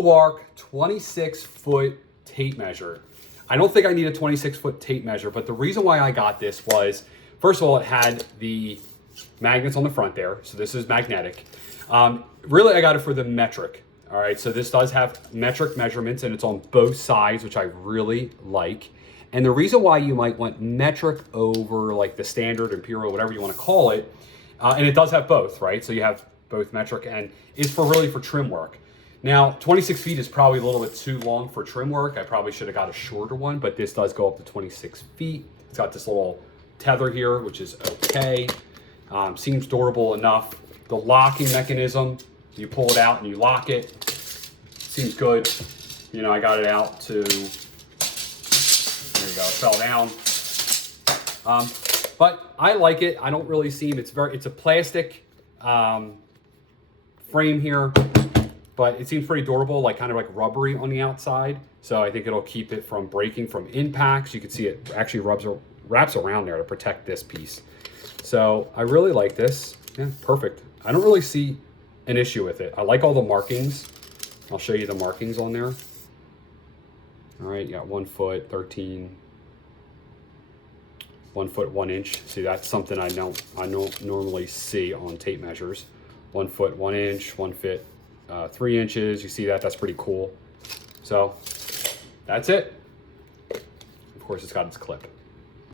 MulWark 26-foot tape measure. I don't think I need a 26-foot tape measure, but the reason why I got this was, first of all, it had the magnets on the front there, so this is magnetic. Really, I got it for the metric. All right, so this does have metric measurements, and it's on both sides, which I really like. And the reason why you might want metric over like the standard, Imperial, whatever you want to call it, and it does have both, right? So you have both metric and is for really for trim work. Now, 26 feet is probably a little bit too long for trim work. I probably should have got a shorter one, but this does go up to 26 feet. It's got this little tether here, which is okay. Seems durable enough. The locking mechanism, you pull it out and you lock it. Seems good. You know, I got it out to, there you go, it fell down. But I like it. I don't really seem, it's a plastic frame here, but it seems pretty durable, like kind of like rubbery on the outside. So I think it'll keep it from breaking from impacts. You can see it actually wraps around there to protect this piece. So I really like this. Yeah, perfect. I don't really see an issue with it. I like all the markings. I'll show you the markings on there. All right, you got 1 foot, 13, 1 foot, 1 inch. See, that's something I don't normally see on tape measures. 1 foot, 1 inch, 1 foot, 3 inches. You see that? That's pretty cool. So that's it. Of course, it's got its clip.